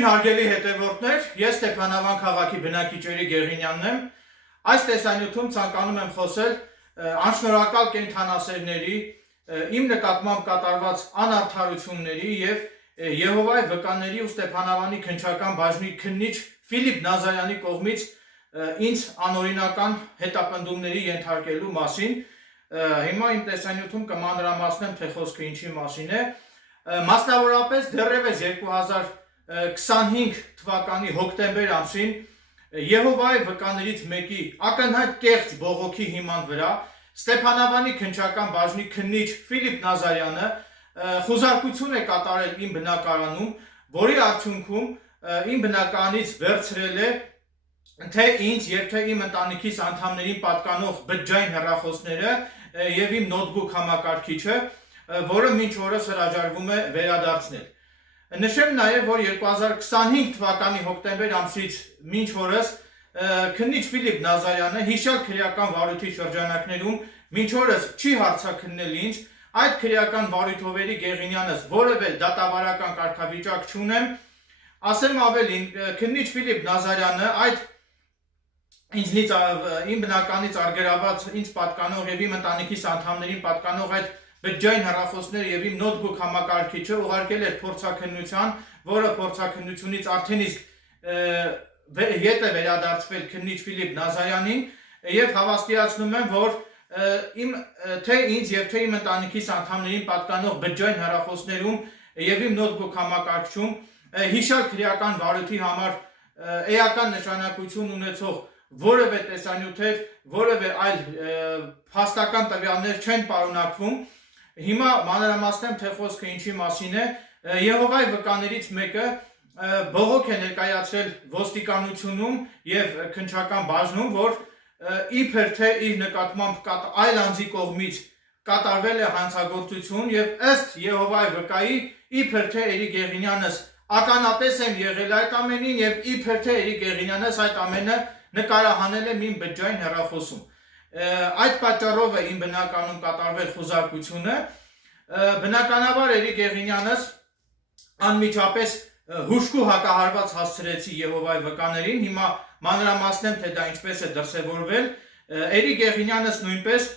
Ողջույն հարգելի հետևորդներ, ես Ստեփանավան քաղաքի բնակիչների Գեղինյանն եմ։ Այս տեսանյութում ցանկանում եմ խոսել անշնորհակալ կենդանասերների, իմ նկատմամբ կատարված անարդարությունների եւ Եհովայի վկաների ու Ստեփանավանի քննչական բաժնի քննիչ Ֆիլիպ Նազարյանի կողմից ինձ անօրինական հետապնդումների ենթարկելու մասին։ Հիմա իմ տեսանյութում կմանրամասնեմ, թե խոսքը ինչի մասին է։ Մասնավորապես դեռևս 2025 թվականի հոկտեմբեր ամսին Եհովայի վկաներից մեկի ակնհայտ կեղծ բողոքի հիման վրա Ստեփանավանի քննչական բաժնի քննիչ Ֆիլիպ Նազարյանը խուզարկություն է կատարել իմ բնակարանում, որի արդյունքում իմ բնակարանից վերցրել է թե ինձ եւ թե իմ ընտանիքիս անդամներին պատկանող բջջային հեռախոսները եւ իմ նոթբուք համակարգիչը, որը մինչ օրս հրաժարվում է վերադարձնել։ Նշեմ նաև, որ 2025 թվականի հոկտեմբեր ամսից մինչ օրս քննիչ Ֆիլիպ Նազարյանը հիշյալ քրեական վարույթի շրջանակներում մինչ օրս չի հարցաքննել ինձ, այդ քրեական վարույթովերի Գեղինյանս որևէ դատավարական կարգավիճակ չունեմ, ասեմ ավելին, քննիչ Ֆիլիպ Նազարյանը այդ ինձնից իմ բնականից արգելված ինձ պատկանող եւ իմ ընտանիքիս անդամներին պատկանող այդ բջջային հեռախոսները եւ իմ նոթբուք համակարգիչը ուղարկել էր փորձաքննության, որը փորձաքննությունից արդեն իսկ ետ է վերադարձվել քննիչ Ֆիլիպ Նազարյանին եւ հավաստիացնում եմ, որ թե ինձ եւ թե իմ ընտանիքիս անդամներին պատկանող բջջային հեռախոսներում եւ իմ նոթբուք համակարգչում հիշյալ քրեական վարույթի համար էական նշանակություն ունեցող որևէ տեսանյութեր, որևէ այլ փաստական տվյալներ չեն պարունակվում։ Հիմա մանրամասնեմ, թե խոսքը ինչի մասին է։ Եհովայի վկաներից մեկը բողոք է ներկայացրել ոստիկանությունում եւ քննչական բաժնում, որ իբր թե իր նկատմամբ այլ անձի կողմից կատարվել է հանցագործություն եւ ըստ Եհովայի վկայի իբր թե Էրի Գեղինյանս ականատես եմ եղել այդ ամենին եւ իբր թե Էրի Գեղինյանս այդ ամենը նկարահանել է իմ բջջային հեռախոսում։ Այդ պատճառով է իմ բնականում կատարվել խուզարկությունը։ Բնականաբար Էրի Գեղինյանս անմիջապես հուժկու հակահարված հասցրեցի Եհովայի վկաներին, հիմա մանրամասնեմ, թե դա ինչպես է դրսևորվել։ Էրի Գեղինյանս նույնպես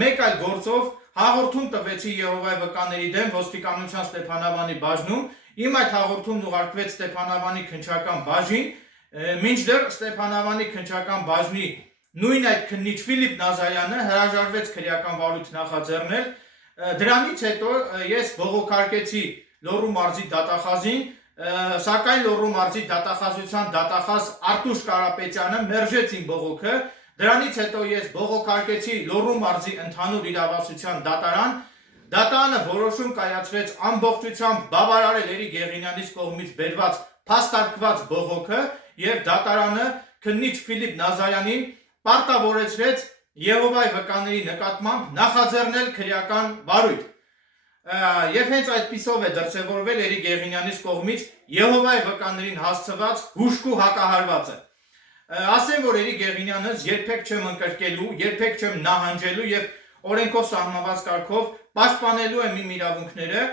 մեկ այլ գործով հաղորդում տվեցի Եհովայի վկաների դեմ ոստիկանության Ստեփանավանի բաժնում, իմ այդ հաղորդումն ուղարկվեց Ստեփանավանի քննչական բաժին, մինչդեռ Ստեփանավանի քննչական բաժնի նույն այդ քննիչ Ֆիլիպ Նազարյանը հրաժարվեց քրեական վարույթ նախաձեռնել։ Դրանից հետո ես բողոքարկեցի Լոռու մարզի դատախազին, սակայն Լոռու մարզի դատախազության դատախազ Արտուշ Կարապետյանը մերժեց իմ բողոքը։ Դրանից հետո ես բողոքարկեցի Լոռու մարզի ընդհանուր իրավասության դատարան։ Դատարանը որոշում կայացրեց ամբողջությամբ բավարարել Էրի Գեղինյանից կողմից բերված փաստարկված բողոքը եւ դատարանը քննիչ Ֆիլիպ Նազարյանին պարտավորեցրեց Եհովայի վկաների նկատմամբ նախաձեռնել քրեական վարույթ։ Եվ հենց այդպիսով է դրսևորվել Էրի Գեղինյանից կողմից Եհովայի վկաներին հասցված հուժկու հակահարվածը։ Ասեմ, որ Էրի Գեղինյանս երբեք չեմ ընկրկելու, երբեք չեմ նահանջելու եւ օրենքով սահմանված կարգով պաշտպանելու եմ իմ իրավունքները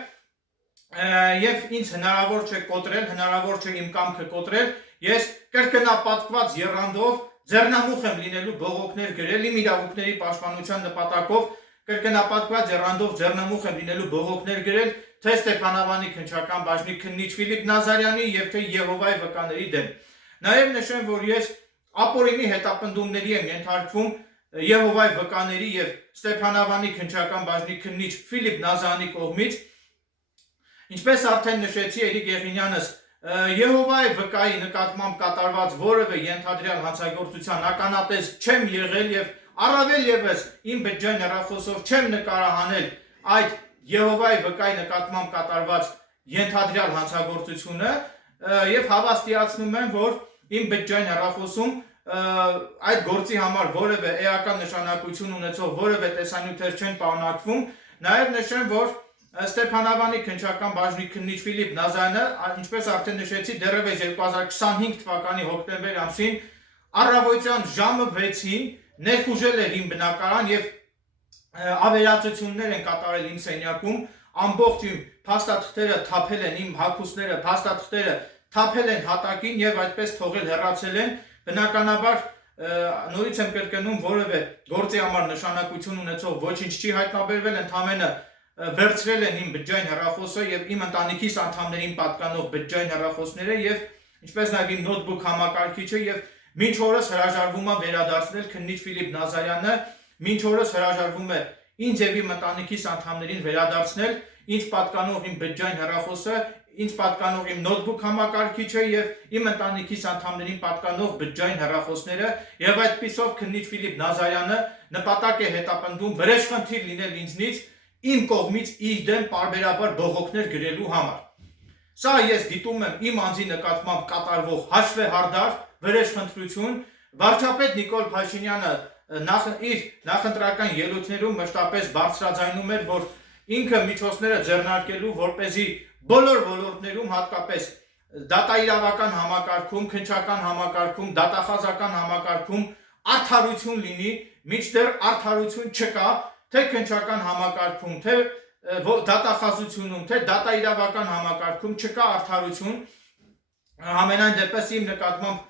եւ ինձ հնարավոր չէ կոտրել, հնարավոր չէ իմ կամքը կոտրել։ Ես կրկնապատկված եռանդով ձեռնամուխ եմ լինելու բողոքներ գրել իմ իրավունքների պաշտպանության նպատակով, կրկնապատկված եռանդով ձեռնամուխ եմ լինելու բողոքներ գրել թե Ստեփանավանի քննչական բաժնի քննիչ Ֆիլիպ Նազարյանի եւ թե Եհովայի վկաների դեմ։ Նաեւ նշեմ, որ ես ապօրինի հետապնդումների եմ ենթարկվում Եհովայի վկաների եւ Ստեփանավանի քննչական բաժնի քննիչ Ֆիլիպ Նազարյանի կողմից։ Ինչպես արդեն նշեցի, Էրի Գեղինյանս Եհովայի վկայի նկատմամբ կատարված որևէ ենթադրյալ հանցագործության ականատես չեմ եղել եւ առավել եւս իմ բջջային հեռախոսով չեմ նկարահանել այդ Եհովայի վկայի նկատմամբ կատարված ենթադրյալ հանցագործությունը եւ հավաստիացնում եմ, որ իմ բջջային հեռախոսում այդ գործի համար որևէ էական նշանակություն ունեցող որևէ տեսանյութեր չեն պարունակվում։ Նաեւ նշեմ, որ Ստեփանավանի քննչական բաժնի քննիչ Ֆիլիպ Նազարյանը, ինչպես արդեն նշեցի, դեռևս 2025 թվականի հոկտեմբեր ամսին առավոտյան ժամը 6-ին ներխուժել էր իմ բնակարան եւ ավերածություններ են կատարել իմ սենյակում, ամբողջ իմ փաստաթղթերը թափել են, իմ հագուստները, փաստաթղթերը թափել են հատակին եւ այդպես թողել հեռացել են, բնականաբար նորից եմ կրկնում, որևէ գործի համար նշանակություն ունեցող ոչինչ չի հայտնաբերվել, ընդամենը վերցրել են իմ բջջային հեռախոսը եւ իմ ընտանիքիս անդամներին պատկանող բջջային հեռախոսները եւ ինչպես նաեւ իմ նոթբուք համակարգիչը եւ մինչ օրս հրաժարվում է վերադարձնել քննիչ Ֆիլիպ Նազարյանը, մինչ օրս հրաժարվում է ինձ եւ իմ ընտանիքիս անդամներին վերադարձնել ինձ պատկանող իմ բջջային հեռախոսը, ինձ պատկանող իմ նոթբուք համակարգիչը եւ իմ ընտանիքիս անդամներին պատկանող բջջային հեռախոսները եւ այդպիսով քննիչ Ֆիլիպ Նազարյանը նպատակ է հետապնդում վրեժխնդիր լինել ինձնից իմ կողմից իր դեմ պարբերաբար բողոքներ գրելու համար։ Սա ես դիտում եմ իմ անձի նկատմամբ կատարվող հաշվեհարդար վրեժխնդրություն։ Վարչապետ Նիկոլ Փաշինյանը իր նախընտրական ելույթներում մշտապես բարձրաձայնում էր, որ ինքը միջոցները ձեռնարկելու, որպեսզի բոլոր ոլորտներում, հատկապես դատաիրավական համակարգում, քննչական համակարգում, դատախազական համակարգում արդարություն լինի, մինչդեռ արդարություն չկա, թե քննչական համակարգում, թե դատախազությունում, թե դատաիրավական համակարգում չկա արդարություն, համենայն դեպս իմ նկատմամբ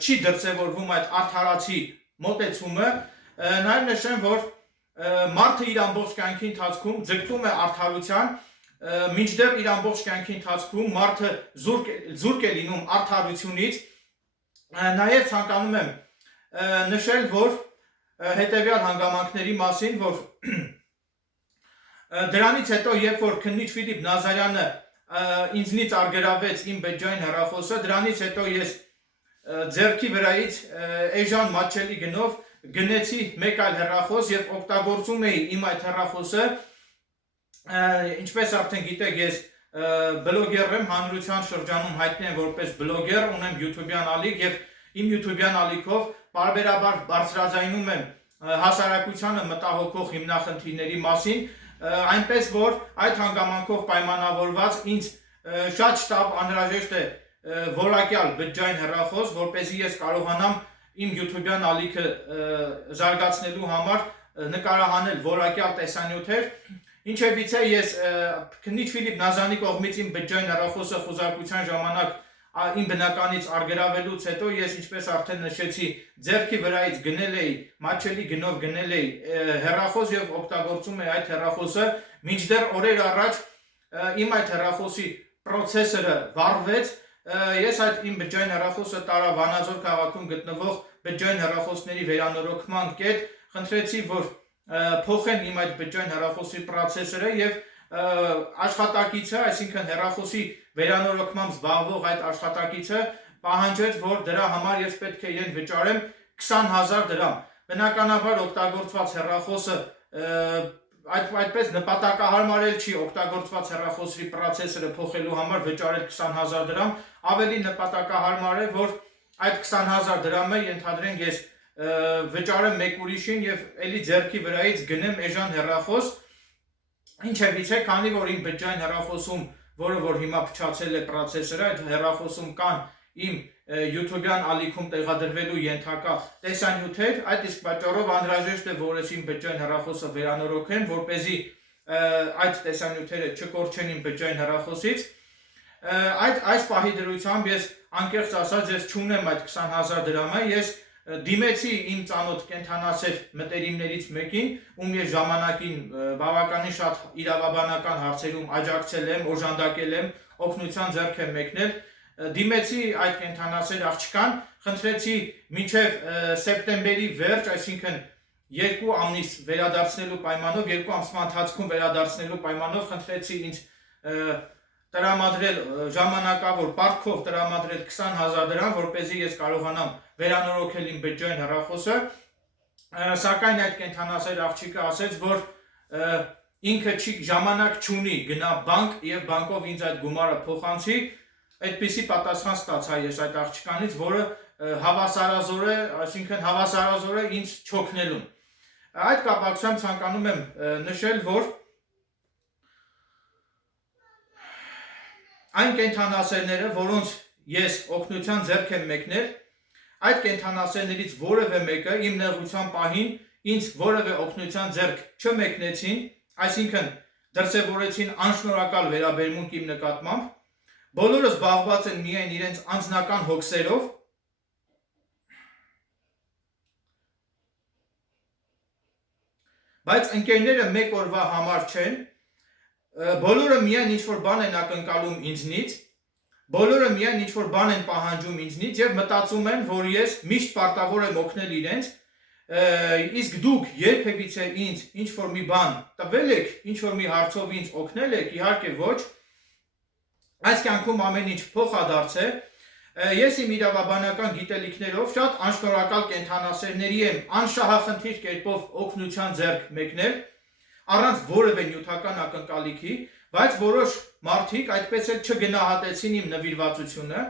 չի դրսևորվում այդ արդարացի մոտեցումը, նաև նշեմ, որ մարդը իր ամբողջ կյանքի ընթացքում ձգտում է արդարության, մինչդեռ իր ամբողջ կյանքի ընթացքում մարդը զուրկ է լինում արդարությունից, նաև ցանկանում եմ նշել, որ հետևյալ հանգամանքների մասին, որ դրանից հետո, երբ որ քննիչ Ֆիլիպ Նազարյանը ինձնից արգելավեց իմ բջջային հեռախոսը, դրանից հետո ես ձեռքի վրայից էժան մատչելի գնով գնեցի մեկ այլ հեռախոս եւ օգտագործում էի իմ այդ հեռախոսը, ինչպես արդեն գիտեք, ես բլոգեր եմ, հանրության շրջանում հայտնի եմ որպես բլոգեր, ունեմ YouTube-յան ալիք եւ իմ YouTube-յան ալիքով պարբերաբար բարձրաձայնում եմ հասարակությանը մտահոգող հիմնախնդիրների մասին, այնպես որ այդ հանգամանքով պայմանավորված ինձ շատ շտապ անհրաժեշտ է որակյալ բջջային հեռախոս, որպեսզի ես կարողանամ իմ YouTube-յան ալիքը զարգացնելու համար նկարահանել որակյալ տեսանյութեր, ինչևիցե ես քննիչ Ֆիլիպ Նազարյանի կողմից իմ բջջային հեռախոսը խոզարկության ժամանակ իմ բնականից արգելավելուց հետո ես ինչպես արդեն նշեցի ձեռքի վրայից գնել էի մատչելի գնով գնել էի հեռախոս եւ օգտագործում էի այդ հեռախոսը մինչդեռ օրեր առաջ իմ այդ հեռախոսի պրոցեսորը վառվեց ես այդ իմ բջջային հեռախոսը տարա Վանաձոր քաղաքում գտնվող բջջային հեռախոսների վերանորոգման կետ խնդրեցի որ փոխեն իմ այդ բջջային հեռախոսի պրոցեսորը եւ աշխատակիցը, այսինքն հեռախոսի վերանորոգմամբ զբաղվող այդ աշխատակիցը պահանջեց, որ դրա համար ես պետք է իրեն վճարեմ 20,000 դրամ։ Բնականաբար օգտագործված հեռախոսը այդպես նպատակահարմարել չի օգտագործված հեռախոսի պրոցեսորը փոխելու համար վճարել 20,000 դրամ, ավելի նպատակահարմար է, որ այդ 20,000 դրամը ենթադրենք ես վճարեմ մեկ ուրիշին եւ ելի ձեռքի վրայից գնեմ էժան հեռախոս, ինչևիցե, քանի որ իմ բջջային հեռախոսում, որը որ հիմա փչացել է պրոցեսորը, այդ հեռախոսում կան իմ YouTube-յան ալիքում տեղադրվելու ենթակա տեսանյութեր, այդ իսկ պատճառով անհրաժեշտ է, որ ես իմ բջջային հեռախոսը վերանորոգեմ, որպեսզի այդ տեսանյութերը չկորչեն իմ բջջային հեռախոսից։ Այս պահի դրությամբ ես անկեղծ ասած ես չունեմ այդ 20,000 դրամը, ես դիմեցի իմ ծանոթ կենթանասեր մտերիմներից մեկին, ում ես ժամանակին բավականին շատ իրավաբանական հարցերում աջակցել եմ, օժանդակել եմ, օգնության ձեռք եմ մեկնել, դիմեցի այդ կենթանասեր աղջկան, խնդրեցի մինչև սեպտեմբերի վերջ, այսինքն 2 ամիս վերադարձնելու պայմանով, 2 ամսվա ընթացքում վերադարձնելու պայմանով խնդրեցի ինձ տրամադրել ժամանակավոր պարտքով տրամադրել 20,000 դրամ, որպեսզի ես կարողանամ վերանորոգել իմ բջջային հեռախոսը, սակայն այդ կենթանասեր աղջիկը ասեց, որ ինքը ժամանակ չունի գնա բանկ եւ բանկով ինձ այդ գումարը փոխանցի, այդպիսի պատասխան ստացա ես այդ աղջկանից, որը հավասարազոր է, այսինքն հավասարազոր է ինձ չօգնելուն։ Այդ կապակցությամբ ցանկանում եմ նշել, որ այն կենթանասերները, որոնց ես օգնության ձեռք եմ մեկնել, այդ կենթանասերներից որևէ մեկը իմ նեղության պահին ինձ որևէ օգնության ձեռք չմեկնեցին, այսինքն դրսևորեցին անշնորհակալ վերաբերմունք իմ նկատմամբ, բոլորը զբաղված են միայն իրենց անձնական հոգսերով, բայց ընկերները մեկ օրվա համար չեն, բոլորը միայն ինչ-որ բան են ակնկալում ինձնից, բոլորը միայն ինչ-որ բան են պահանջում ինձնից և մտածում են, որ ես միշտ պարտավոր եմ օգնել իրենց, իսկ դուք երբևիցե ինձ ինչ-որ մի բան տվել եք, ինչ-որ մի հարցով ինձ օգնել եք, իհարկե ոչ, այս կյանքում ամեն ինչ փոխադարձ է, ես իմ իրավաբանական գիտելիքներով շատ անշնորհակալ կենդանասերների եմ անշահախնդիր կերպով օգնության ձեռք մեկնել, առանց որևէ նյութական ակնկալիքի, բայց որոշ մարդիկ այդպես էլ չգնահատեցին իմ նվիրվածությունը,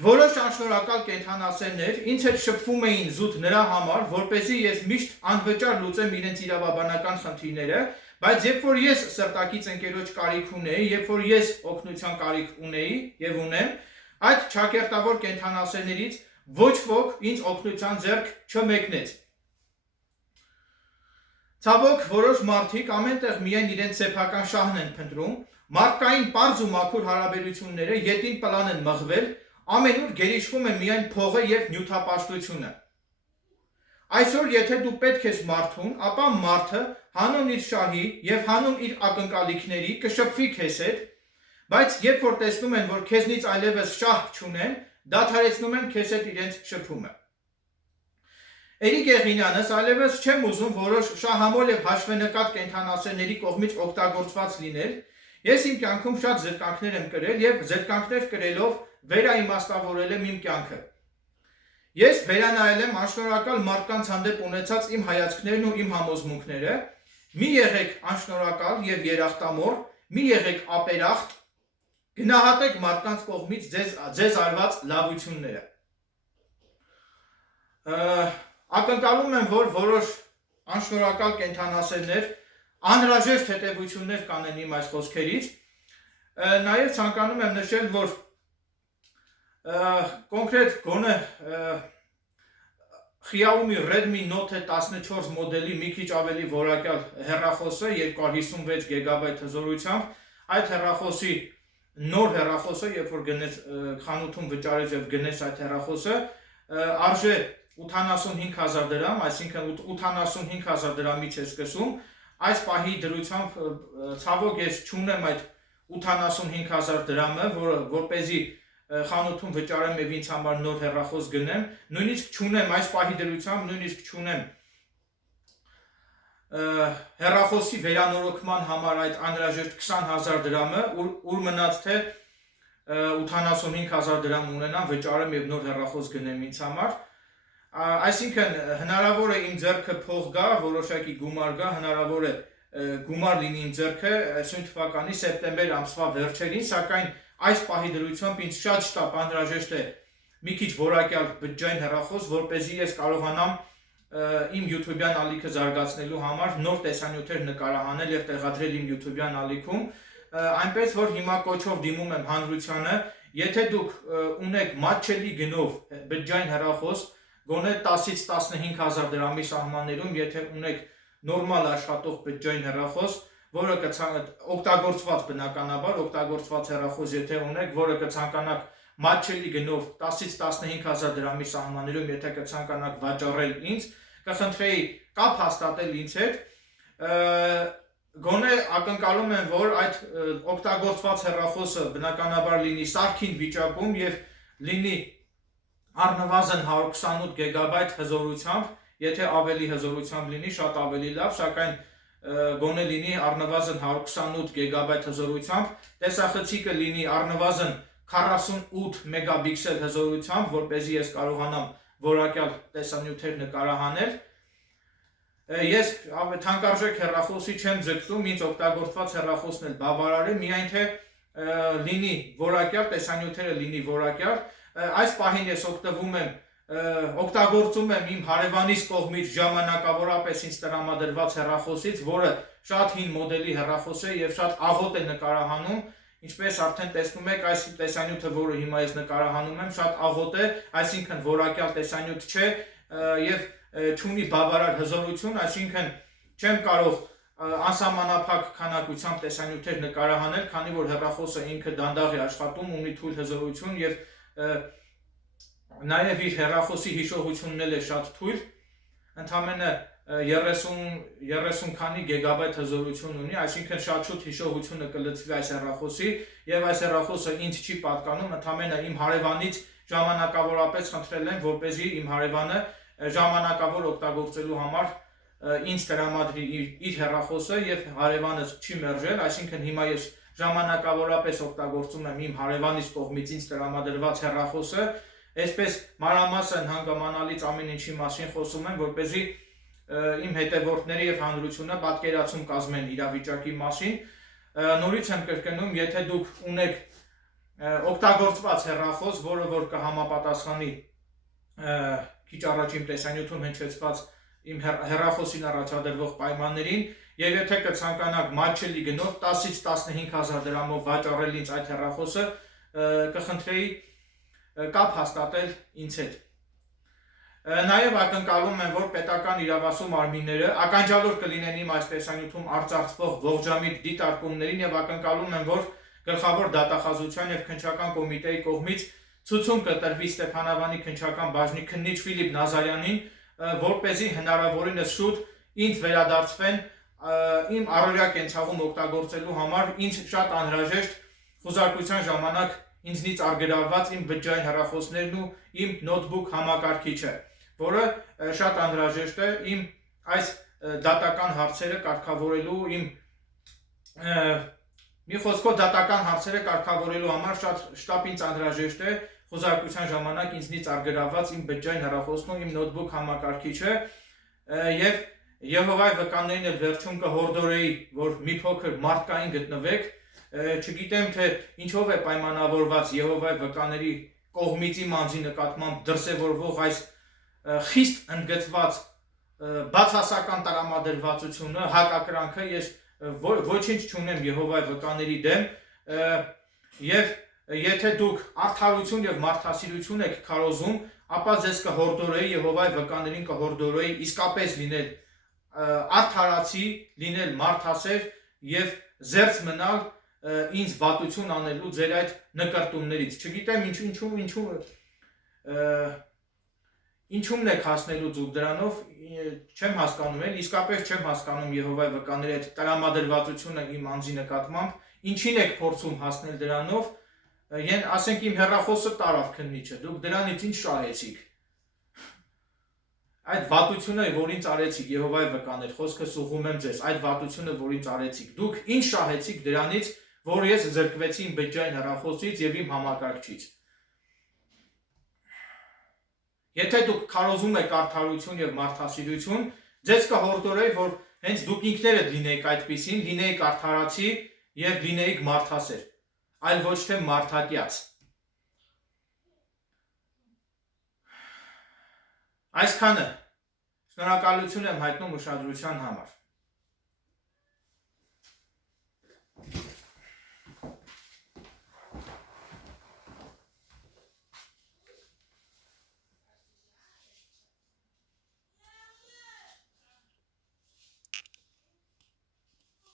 որոշ անշնորհակալ կենդանասերներ ինձ հետ շփվում էին զուտ նրա համար, որպեսզի ես միշտ անվճար լուծեմ իրենց իրավաբանական խնդիրները, բայց երբ որ ես սրտակից ընկերոջ կարիք ունեի, երբ որ ես օգնության կարիք ունեի և ունեմ, այդ ճակերտավոր կենդանասերներից ոչ ոք ինձ օգնության ձեռք չմեկնեց։ Ցավոք, որոշ մարդիկ ամենտեղ միայն իրենց սեփական շահն են փնտրում, մարդկային պարզ ու մաքուր հարաբերությունները ետին պլան են մղվել, ամենուր գերիշխում է միայն փողը և նյութապաշտությունը։ Այսօր, եթե դու պետք ես մարդուն, ապա մարդը հանուն իր շահի և հանուն իր ակնկալիքների կշփվի քեզ հետ, բայց երբ որ տեսնում են, որ քեզնից այլևս շահ չունեն, դադարեցնում են քեզ հետ իրենց շփումը։ Էրիկ Եղինյանս այլևս չեմ ուզում որոշ շահամոլ և հաշվենկատ կենդանասերների կողմից օգտագործված լինել, ես իմ կյանքում շատ զրկանքներ եմ կրել և զրկանքներ կրելով վերաիմաստավորել եմ իմ կյանքը։ Ես վերանայել եմ անշնորհակալ մարդկանց հանդեպ ունեցած իմ հայացքներն ու իմ համոզմունքները, մի եղեք անշնորհակալ և երախտամոռ, մի եղեք ապերախտ, գնահատեք մարդկանց կողմից ձեզ արված լավությունները։ Ակնկալում եմ, որ որոշ անշնորհակալ կենդանասերներ անհրաժեշտ հետևություններ կանեն իմ այս խոսքերից, նաև ցանկանում եմ նշել, որ կոնկրետ գոնե Xiaomi Redmi Note 14 մոդելի մի քիչ ավելի որակյալ հեռախոսը 256 GB հզորությամբ, այդ հեռախոսի նոր հեռախոսը, երբ որ խանութում վճարեց և գնեց այդ հեռախոսը, արժե 85,000 դրամ, այսինքն 85,000 դրամից է սկսում, այս պահի դրությամբ ցավոք ես չունեմ այդ 85,000 դրամը, որպեսզի խանութում վճարեմ և ինձ համար նոր հեռախոս գնեմ, նույնիսկ չունեմ այս պահի դրությամբ, նույնիսկ չունեմ հեռախոսի վերանորոգման համար այդ անհրաժեշտ 20,000 դրամը, ուր մնաց թե 85,000 դրամ ունենամ, վճարեմ և նոր հեռախոս գնեմ ինձ համար, այսինքն հնարավոր է իմ ձեռքը փող գա, որոշակի գումար գա, հնարավոր է գումար լինի իմ ձեռքը սույն թվականի սեպտեմբեր ամսվա վերջերին, սակայն այս պահի դրությամբ ինձ շատ շտապ անհրաժեշտ է մի քիչ որակյալ բջջային հեռախոս, որպեսզի ես կարողանամ իմ YouTube-յան ալիքը զարգացնելու համար նոր տեսանյութեր նկարահանել և տեղադրել իմ YouTube-յան ալիքում, այնպես որ հիմա կոչով դիմում եմ հանրությանը, եթե դուք ունեք մատչելի գնով բջջային հեռախոս, գոնե 10-ից 15,000 դրամի սահմաններում, եթե ունեք նորմալ աշխատող բջջային հեռախոս, որը օգտագործված բնականաբար, օգտագործված հեռախոս եթե ունեք, որը կցանկանաք մատչելի գնով 10-ից 15,000 դրամի սահմաններում, եթե կցանկանաք վաճառել ինձ, կխնդրեի կապ հաստատել ինձ հետ, գոնե ակնկալում եմ, որ այդ օգտագործված հեռախոսը բնականաբար լինի սարքին վիճակում և լինի առնվազն 128 GB հզորությամբ, եթե ավելի հզորությամբ լինի, շատ ավելի լավ, սակայն գոնե լինի առնվազն 128 GB հզորությամբ, տեսախցիկը լինի առնվազն 48 մեգապիքսել հզորությամբ, որպեսզի ես կարողանամ որակյալ տեսանյութեր նկարահանել։ Ես թանկարժեք հեռախոսի չեմ ձգտում, ինձ օգտագործված հեռախոսն էլ բավարար է, միայն թե լինի որակյալ, տեսանյութերը լինի որակյալ, այս պահին ես օգտագործում եմ իմ հարևանիս կողմից ժամանակավորապես ինձ տրամադրված հեռախոսից, որը շատ հին մոդելի հեռախոս է և շատ աղոտ է նկարահանում, ինչպես արդեն տեսնում եք, այս տեսանյութը, որը հիմա ես նկարահանում եմ, շատ աղոտ է, այսինքն որակյալ տեսանյութ չէ և չունի բավարար հզորություն, այսինքն չեմ կարող անսահմանափակ քանակությամբ տեսանյութեր նկարահանել, քանի որ հեռախոսը ինքը դանդաղ է աշխատում, ունի թույլ հզորություն եւ նաեւ իր հեռախոսի հիշողությունն էլ է շատ թույլ, ընդամենը 30 քանի գիգաբայթ հզորություն ունի, այսինքն շատ շուտ հիշողությունը կլցվի այս հեռախոսի եւ այս հեռախոսը ինձ չի պատկանում, ընդամենը իմ հարևանից ժամանակավորապես խնդրել եմ, որպեսզի իմ հարևանը ժամանակավոր օգտագործելու համար ինձ տրամադրի իր հեռախոսը եւ հարևանս չի մերժել, այսինքն հիմա ես ժամանակավորապես օգտագործում եմ իմ հարևանից կողմից ինձ տրամադրված հեռախոսը, այսպես մանրամասն հանգամանալից ամեն ինչի մասին խոսում եմ, որպեսզի իմ հետևորդները եւ հանրությունը պատկերացում կազմեն իրավիճակի մասին։ Նորից եմ կրկնում, եթե դուք ունեք օգտագործված հեռախոս, որը որ կհամապատասխանի քիչ առաջ իմ տեսանյութում հնչեցված իմ հեռախոսին առաջադրվող պայմաններին, եւ եթե կցանկանաք մատչելի գնով 10-ից 15,000 դրամով վաճառել ինձ այդ հեռախոսը, կխնդրեի կապ հաստատել ինձ հետ։ Նաև ակնկալում եմ, որ պետական իրավասու մարմինները ականջալուր կլինեն իմ այս տեսանյութում արծարծվող ողջամիտ դիտարկումներին եւ ակնկալում եմ, որ գլխավոր դատախազության եւ քննչական կոմիտեի կողմից ցուցում կտրվի Ստեփանավանի քննչական բաժնի քննիչ Ֆիլիպ Նազարյանին, որպեսզի հնարավորինս շուտ ինձ վերադարձվեն իմ առօրյա կենցաղում օգտագործելու համար ինձ շատ անհրաժեշտ խոզարկության ժամանակ ինձնից արգելված իմ բջջային հեռախոսներն ու իմ նոթբուք համակարգիչը, որը շատ անհրաժեշտ է իմ այս դատական հարցերը կարգավորելու մի խոսքով դատական հարցերը կարգավորելու համար շատ ինձ անհրաժեշտ է խոզարկության ժամանակ ինձնից արգելված իմ բջջային հեռախոսն ու իմ նոթբուք համակարգիչը եւ Եհովայի վկաններին էլ վերջում կհորդորեի, որ մի փոքր մարդկային գտնվեք, չգիտեմ թե ինչով է պայմանավորված Եհովայի վկաների կողմից իմ անձի նկատմամբ դրսևորվող այս խիստ ընդգծված բացասական տրամադրվածությունը, հակակրանքը, ես ոչինչ չունեմ Եհովայի վկաների դեմ եւ եթե դուք արդարություն եւ մարդասիրություն եք քարոզում, ապա ձեզ կհորդորեի Եհովայի վկաներին կհորդորեի իսկապես լինել արդարացի, լինել մարդասեր եւ զերծ մնալ ինձ վատություն անելու ձեր այդ նկարտումներից։ Չգիտեմ ինչումն եք հասնելու դուք դրանով, չեմ հասկանում էլ, իսկապես չեմ հասկանում Եհովայի վկաների այդ տրամադրվածությունը իմ անձի նկատմամբ, ինչին եք փորձում հասնել դրանով, ասենք իմ հեռախոսը տարավ քննիչը, դուք դրանից ինչ շահեցիք։ Այդ վատությունը, որ ինձ արեցիք, Եհովայի վկաներ, խոսքս ուղղում եմ ձեզ, այդ վատությունը, որ ինձ արեցիք, դուք ինչ շահեցիք դրանից, որ ես զրկվեցի իմ բջջային հեռախոսից եւ իմ համակարգչից։ Եթե դուք քարոզում եք արդարություն եւ մարդասիրություն, ձեզ կհորդորեի, որ հենց դուք ինքներդ լինեիք այդպիսին, լինեիք արդարացի եւ լինեիք մարդասեր, այլ ոչ թե մարդատյաց։ Այսքանը շնորհակալություն եմ հայտնում ուշադրության համար։